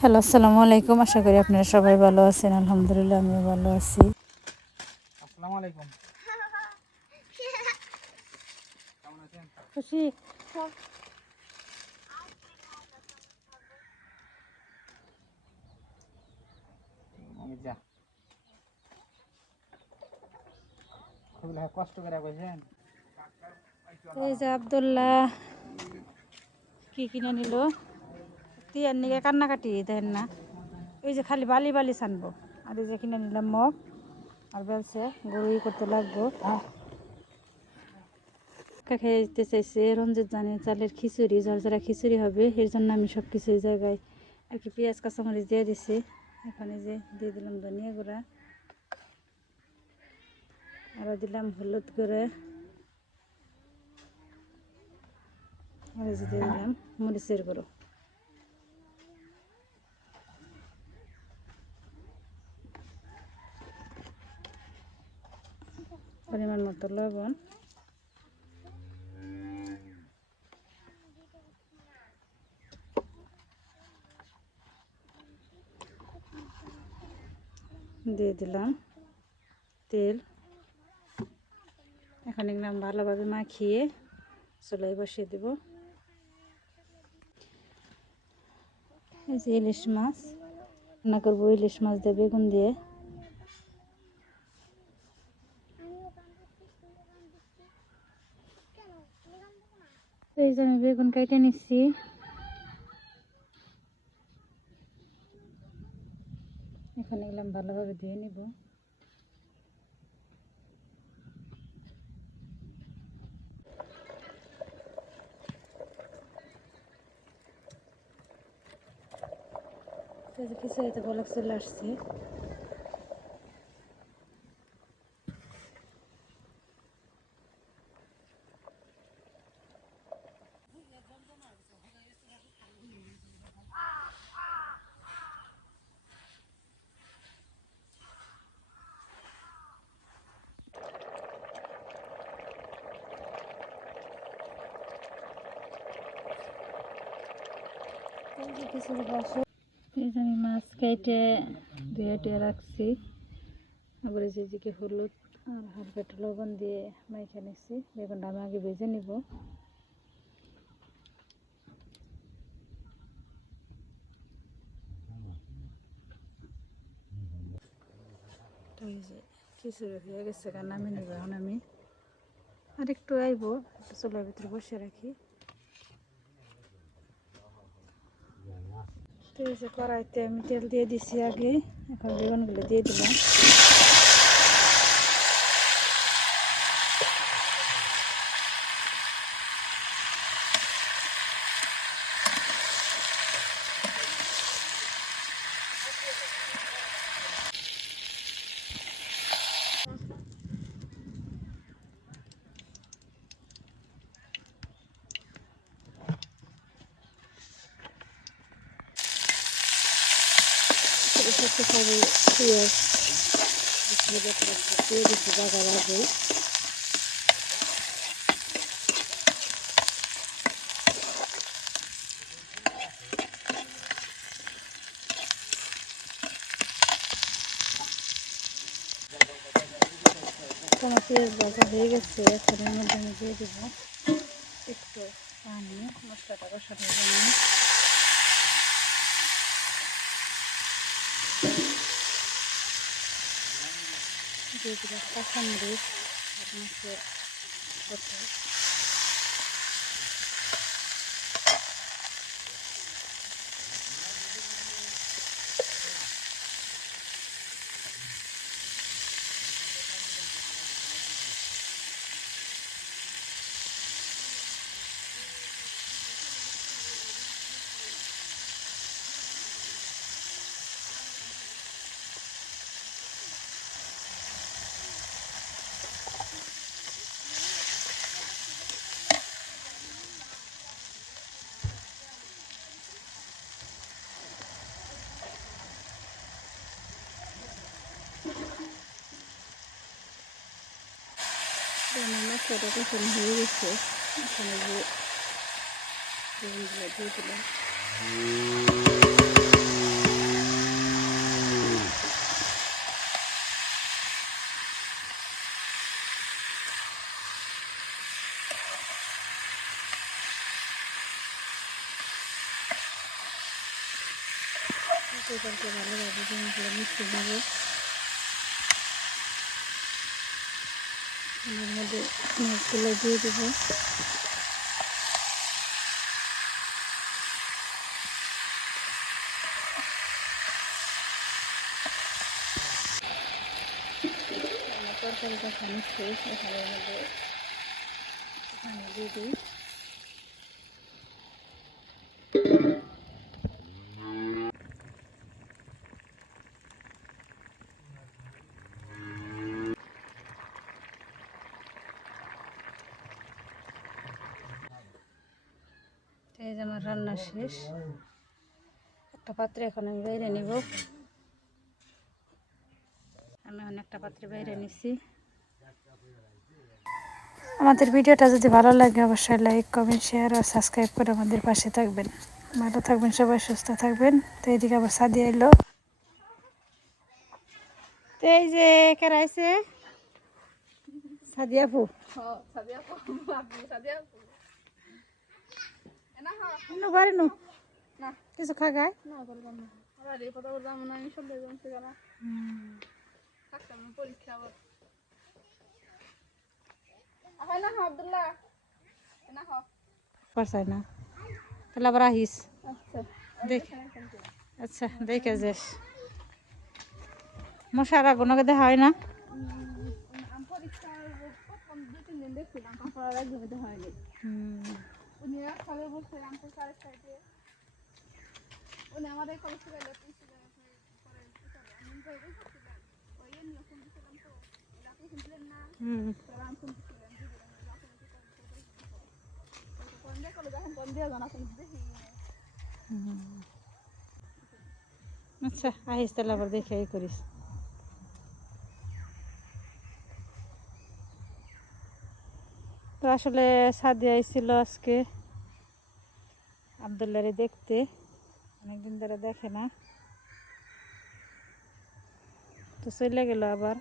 Hello, আসসালামু আলাইকুম। আশা করি আপনারা সবাই ভালো আছেন। আলহামদুলিল্লাহ আমিও ভালো আছি। আসসালামু আলাইকুম। কেমন আছেন? খুশি আমি যা খুবই কষ্ট করে বলছেন। এই যে আব্দুল্লাহ কি কিনে নিল, তিয়ার নিকে কান্নাকাটি দেখেন না। এই যে খালি বালি বালি ছানবো। আর এই যে কিনে নিলাম মগ আর বেলছে গরুই করতে লাগবো। খেয়ে দিতে চাইছে রঞ্জিত জানে চালের খিচুড়ি, ঝরঝরা খিচুড়ি হবে। এর জন্য আমি সব কিছু এই জায়গায় আর কি পেঁয়াজ কাঁচামরিচ দিয়ে দিছি। এখানে যে দিয়ে দিলাম ধনিয়া গুঁড়া, আরও দিলাম হলুদ গুঁড়া, আর এই যে দিয়ে দিলাম মরিচের গুঁড়ো। পরিমাণ মতো লবণ, দিয়ে দিলাম তেল। এখন এগুলো ভালোভাবে মাখিয়ে চুলায় বসিয়ে দেব। এই যে ইলিশ মাছ রান্না করবো, ইলিশ মাছ দিয়ে বেগুন দিয়ে। এই যে আমি বেগুন কেটে নিচ্ছি। এখন এগুলো ভালোভাবে ধুয়ে নিব। কিছু হয়তো বলক চলে আসছে। কিছু বসে এই যে আমি মাছ কেটে ধুয়ে টুয়ে রাখছি। আবার যেদিকে হলুদ আর হালকা একটু লবণ দিয়ে মাইখা নিচ্ছি। বেগুনটা আমি আগে ভেজে নিব। খিচুড়ি হয়ে গেছে, কারণ নামিয়ে নিব। এখন আমি আর একটু আইব, একটু চুলার ভিতরে বসে রাখি। তো এই যে কড়াইতে আমি তেল দিয়ে দিছি আগে। এখন বেগুনগুলো দিয়ে দিলাম। পেঁয়াজ দিয়ে দিচ্ছি বাগার আগে। আমার পেঁয়াজ ভাজা হয়ে গেছে। এখন এর মধ্যে আমি দিয়ে দেবো একটু পানি মশলাটা কষানোর জন্য। দিয়ে দিলাম কাঁচামরিচ আর মাছের কষা। মশলাটা কষানো হয়ে গেছে। এখানে যে বেগুনগুলো দিয়ে দিলাম। এটাকে ভালোভাবে জিনিসগুলো মিশিয়ে নেব। এর মধ্যে মাছগুলো দিয়ে দেবো। তরকারিটা খানি শেষ, এখানে মধ্যে এখানে দিয়ে দিই। এই যে আমার রান্না শেষ, একটা পাত্রে এখন আমি বাইরে নিব। আমি অনেকটা পাত্রে বাইরে নিছি। আমাদের ভিডিওটা যদি ভালো লাগে অবশ্যই লাইক, কমেন্ট, শেয়ার আর সাবস্ক্রাইব করে আমাদের পাশে থাকবেন। ভালো থাকবেন, সবাই সুস্থ থাকবেন। তো এইদিকে আবার সাদিয়া এলো। তো এই যে কেরাইছে সাদিয়া আপু, কিছু খাগায় পারছাই না, তাহলে আবার আহিস। দেখ, আচ্ছা দেখে যাস। মশার আগুনকে দেখা হয় না। আচ্ছা আহিস, তাহলে আবার দেখে এই করিস। তো আসলে সাদিয়া আইছিল আজকে আব্দুল্লাহরে দেখতে, অনেকদিন ধরে দেখে না, তো চলে গেল আবার।